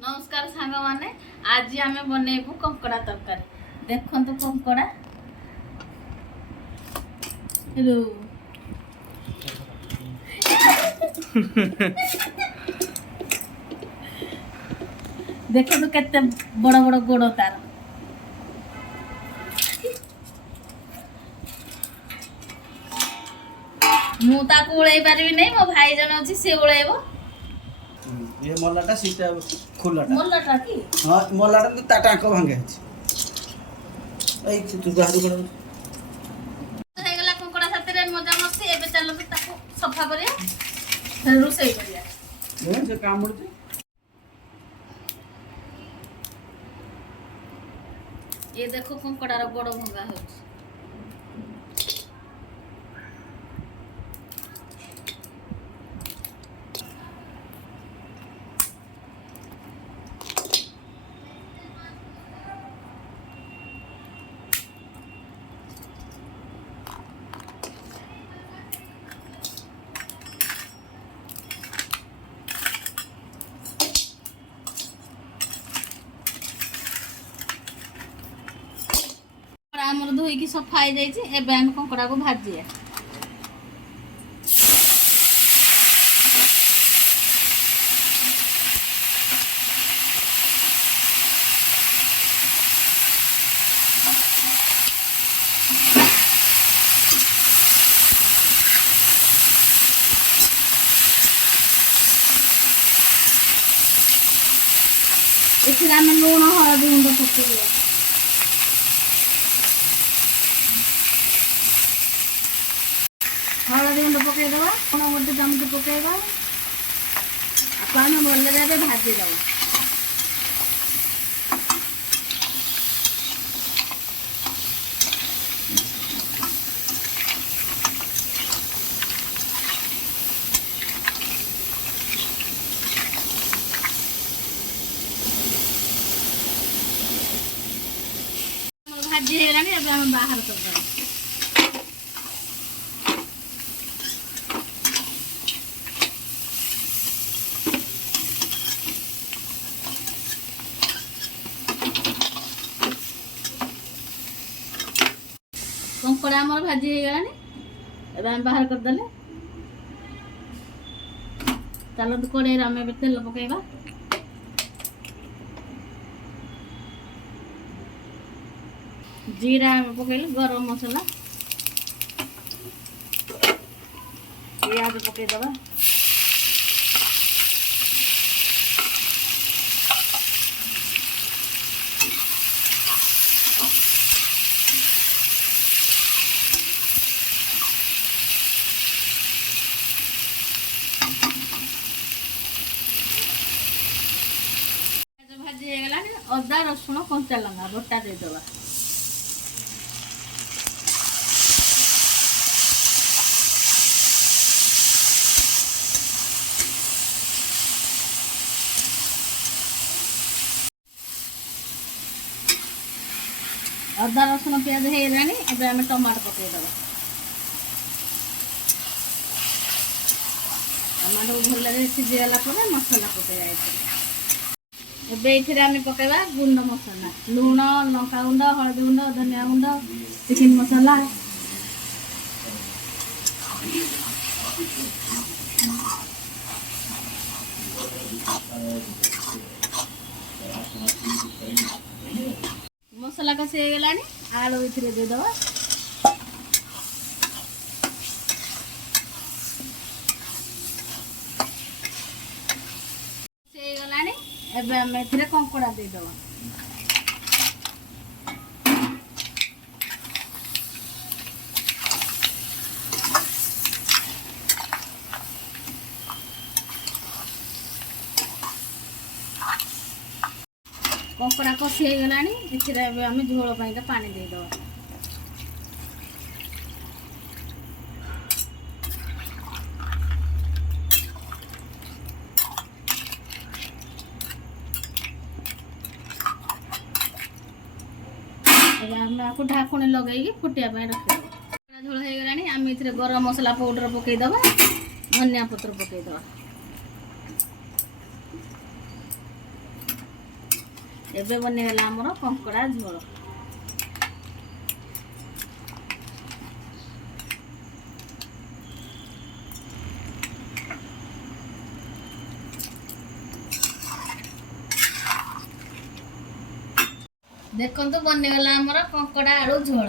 नमस्कार सांग माने आज आम बनइबू कंकड़ा तरकारी। देखो कंकड़ा देख तो केते बड़ बड़ गोड़ तार मु ताको उड़ाई पारिबी नहीं। मो भाई जन अछि से उड़ाइबो। ये मल्लाटा सीटा खुलाटा मल्लाटा की हां मल्लाटा तो टाटाक भांगे अछि एई तू बाहर कर हे गला कंकड़ा साथे मजा मस्ती। एबे चलो तो ताको सफा करिया फिर रोसई करिया। ये से काम मुड़ते ये देखो कंकड़ा रो गोड़ भंगा हो। आमर धोईकी सफा हो जाइए। एबे हम कंकड़ा को भाजिए। इसलिए आम लुण हलदी गुंड पकड़ हलदी गुंड पकईदे गोटे चामच पकईदा आम भलरे भाजीद। भाजी होगलानी अब हम बाहर करदेवा। कंकड़ा आमर भाजी होगलानी अब हम बाहर करदे। चलो तो कड़े आम तेल पकईबा। जीरा पकईले गरम मसला प्याज पकईदबा। भाजी होगलानी अदा रसुण कंचा लंका बटा देदबा। अदा रसुण प्याज होगलानी एबे आम टमाटो पकईदबा। टमाटो भलरे सिझीगला मसला पकईबा। एबे इथिरे आम पकईबा गुंड मसला लुण लंका गुंड हलदी गुंड धनिया गुंड चिकन मसला मसला कसी होगलानी आलू इथिरे देदबा। होगलानी एबे हम इथिरे कंकड़ा देदबा। कंकड़ा कसी होगलानी इथिरे एबे हम झोल पाइका पानी देदबा। आपको ढाकुणी लगे फुटिया रखिदेव। झोल होगलानी आम इथिरे गरम मसला पाउडर पकईदबा धनिया पत्र पकईदबा। ଏବେ ବନିଗଲା ଆମର କଙ୍କଡ଼ା ଝୋଳ। ଦେଖନ୍ତୁ ବନିଗଲା ଆମର କଙ୍କଡ଼ା ଆଳୁ ଝୋଳ।